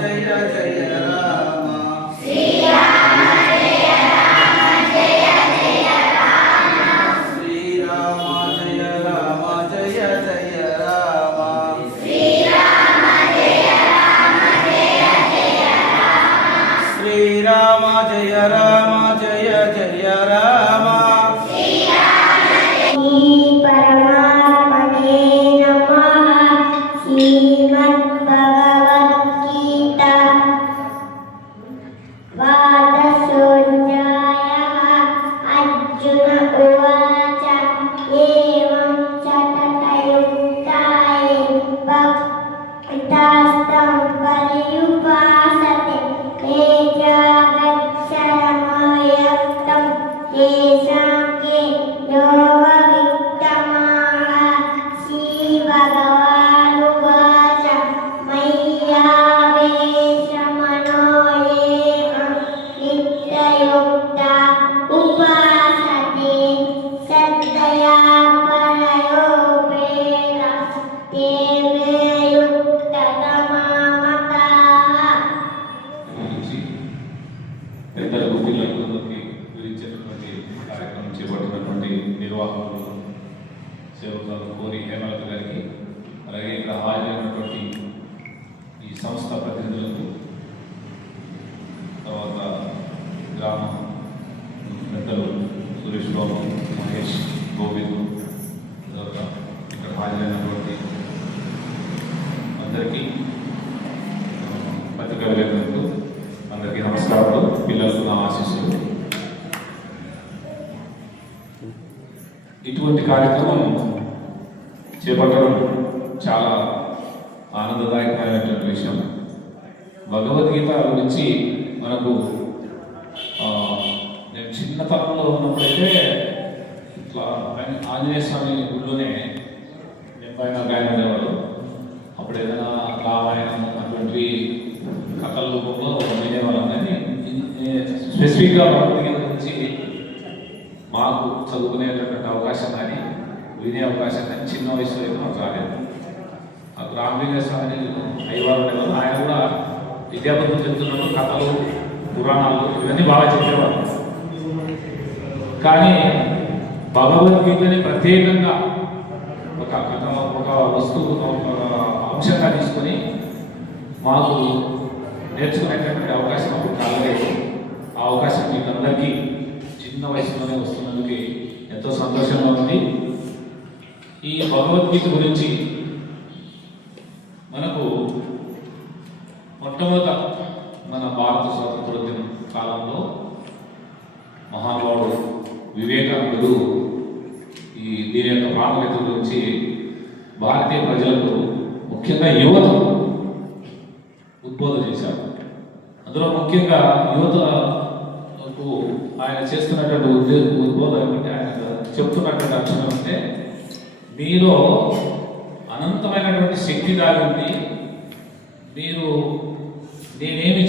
జయ జయ రామ శ్రీరామ జయ రామ జయ జయ రామ శ్రీరామ జయ రామ జయ జయ రామ పరమాత్మనే నమః. శ్రీమద్భగవద్గీత ద్వాదశోధ్యాయః. అర్జున ఉవాచ ఏవం సతతయుక్తాయే భక్తాస్తం పర్యుపాసతే తేజాగచ్చరమయక్తం తేషాంకే యోగవిత్తమాః. శ్రీభగవానువాచ మయ్యావేశమనో ఏ నిత్యయుక్త ఉపాసతే శ్రద్ధయా పరయోపేత తే మే యుక్తతమా మతాః. గురించి పెద్దలకు పిల్లలందరికీ గురించినటువంటి కార్యక్రమం చేపట్టినటువంటి నిర్వాహకులు సేవకులను కోరి హేమలత గారికి, అలాగే ఇక్కడ హాజరైనటువంటి ఈ సంస్థ ప్రతినిధులకు, తర్వాత గ్రామ పెద్దలు సురేష్ బాబు, మహేష్, గోవింద్, తర్వాత ఇక్కడ హాజరైనటువంటి అందరికీ, పత్రికా విలేకరులకు అందరికీ నమస్కారాలు, పిల్లలకు నా ఆశీస్సులు. ఇటువంటి కార్యక్రమం చేపట్టడం చాలా ఆనందదాయకమైనటువంటి విషయం. భగవద్గీత గురించి మనకు నేను చిన్నతనంలో ఉన్నప్పుడైతే ఇట్లా ఆంజనేయ స్వామి గుడిలోనే ఎంపైనా గాయన ఉండేవాడు. అప్పుడు ఏదైనా రామాయణం అటువంటి కథల రూపంలో వినేవాళ్ళం. కానీ స్పెసిఫిక్గా భగవద్గీత గురించి మాకు చదువుకునేటటువంటి అవకాశం కానీ వినే అవకాశం కానీ చిన్న వయసులో అయితే మాకు రాలేదు. నాకు రామలింగ స్వామి అయ్యవారు ఉండేవారు. ఆయన కూడా విద్యాబుద్ధులు చెప్తున్నాడు, కథలు, పురాణాలు ఇవన్నీ బాగా చెప్పేవారు. కానీ భగవద్గీతని ప్రత్యేకంగా ఒక కథ, ఒక వస్తువు, ఒక అంశంగా తీసుకొని మాకు నేర్చుకునేటటువంటి అవకాశం అప్పుడు కలగలేదు. ఆ అవకాశం మీకు అందరికీ చిన్న వయసులోనే వస్తున్నందుకు ఎంతో సంతోషంగా ఉంది. ఈ భగవద్గీత గురించి మనకు మొట్టమొదట మన భారత స్వాతంత్రోద్యమ కాలంలో మహానుభావుడు వివేకానందుడు దీని యొక్క ప్రాముఖ్యత గురించి భారతీయ ప్రజలకు, ముఖ్యంగా యువతకు ఉద్బోధన చేశారు. అందులో ముఖ్యంగా యువతకు ఆయన చేస్తున్నటువంటి ఉద్బోధన ఏమంటే, ఆయన చెప్తున్నటువంటి అక్షరం అంటే, మీలో అనంతమైనటువంటి శక్తి దాగి ఉంది. మీరు నేనేమి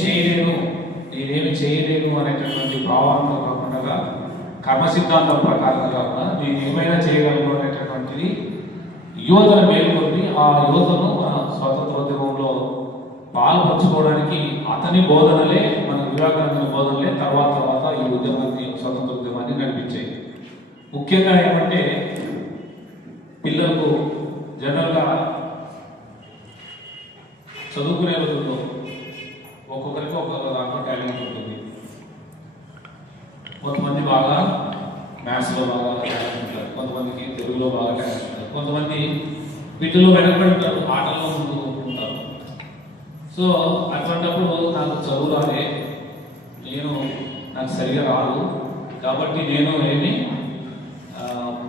చేయలేను అనేటటువంటి భావనతో కాకుండా కర్మ సిద్ధాంతం ప్రకారంగా కాకుండా నేను ఏమైనా చేయగలను అనేటటువంటిది యువతను మేలుకొని ఆ యువతను మన స్వాతంత్రోద్యమంలో పాల్పంచుకోవడానికి అతని బోధనలే, మన వివేకానంద బోధనలే తర్వాత ఈ ఉద్యమాన్ని, స్వతంత్ర ఉద్యమాన్ని నడిపించాయి. ముఖ్యంగా ఏమంటే, పిల్లలకు జనరల్గా చదువుకునే రోజుల్లో ఒక్కొక్కరికి ఒక్కొక్క దాంట్లో టాలెంట్ ఉంటుంది. కొంతమంది బాగా మ్యాథ్స్లో బాగా టాలెంట్ ఉంటారు, కొంతమందికి తెలుగులో బాగా టాలెంట్ ఉంటారు, కొంతమంది వీటిలో వెనకబడి ఉంటారు, ఆటల్లో ముందు ఉంటారు. సో అటువంటిప్పుడు నాకు చదువు రాలే, నాకు సరిగా రాదు, కాబట్టి నేను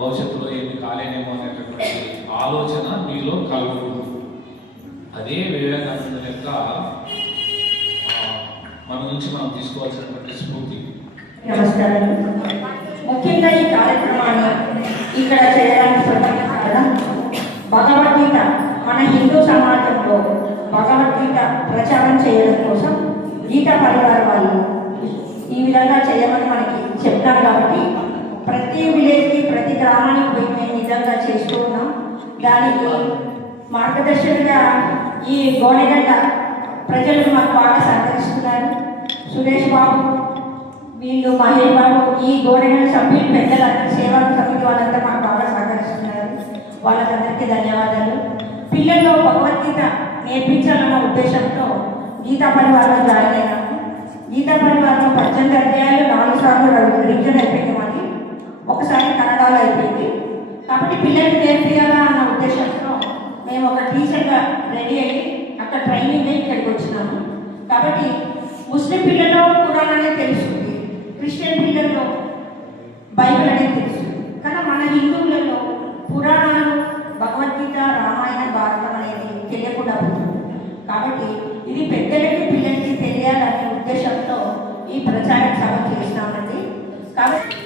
భవిష్యత్తులో ఏమి కాలేనేమో అనేటటువంటి ఆలోచన మీలో కలుగుతుంది. అదే వివేకానంద యొక్క మన నుంచి మనం తీసుకోవాల్సినటువంటి స్ఫూర్తి. నమస్కారం. ముఖ్యంగా ఈ కార్యక్రమాన్ని ఇక్కడ చేయడానికి కారణం, భగవద్గీత మన హిందూ సమాజంలో భగవద్గీత ప్రచారం చేయడం కోసం గీతా పరివార వాళ్ళు ఈ విధంగా చేయమని మనకి చెప్తారు. కాబట్టి ప్రతి విలేజ్కి, ప్రతి గ్రామానికి పోయి మేము నిజంగా చేస్తూ ఉన్నాం. దానికి మార్గదర్శకుగా ఈ గోనెగంట ప్రజలు మాకు బాగా సహకరిస్తున్నారు. సురేష్ బాబు, వీళ్ళు మహేష్ బాబు, ఈ గోడగల సభ్యులు, పెద్దలందరూ, సేవా సమితి వాళ్ళంతా మాకు బాగా సహకరిస్తున్నారు. వాళ్ళకందరికీ ధన్యవాదాలు. పిల్లల్లో భగవద్గీత నేర్పించాలన్న ఉద్దేశంతో గీతా పరివారంలో జాయిన్ అయినాము. గీతా పరివారంలో 18 అధ్యాయాలు 4 సార్లు రివిజన్ అయిపోయింది. మాది ఒకసారి కన్నడలో అయిపోయింది. కాబట్టి పిల్లలకు నేర్పియాలా అన్న ఉద్దేశంతో మేము ఒక టీచర్గా రెడీ అయ్యి అక్కడ ట్రైనింగ్ అయ్యి ఇక్కడికి వచ్చినాము. కాబట్టి ముస్లిం పిల్లల్లో ఖురాన్ అనేది తెలుస్తుంది, క్రిస్టియన్ పిల్లల్లో బైబిల్ అనేది తెలుస్తుంది. కానీ మన హిందువులలో పురాణాలు, భగవద్గీత, రామాయణ, భారతం అనేది తెలియకుండా ఉంటుంది. కాబట్టి ఇది పెద్దలకి పిల్లలకి తెలియాలనే ఉద్దేశంతో ఈ ప్రచార సభ చేస్తామండి. కాబట్టి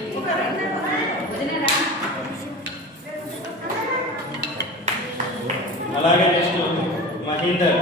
అలాగే నెక్స్ట్ మహేందర్.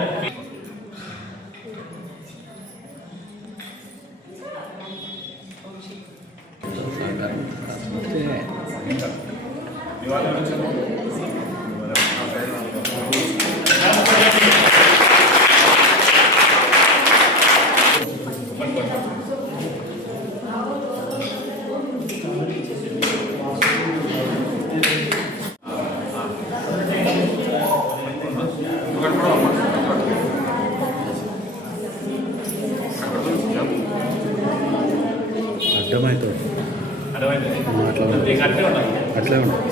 అర్థమవుతుంది. అర్థమైంది. అట్లే ఉండాలి.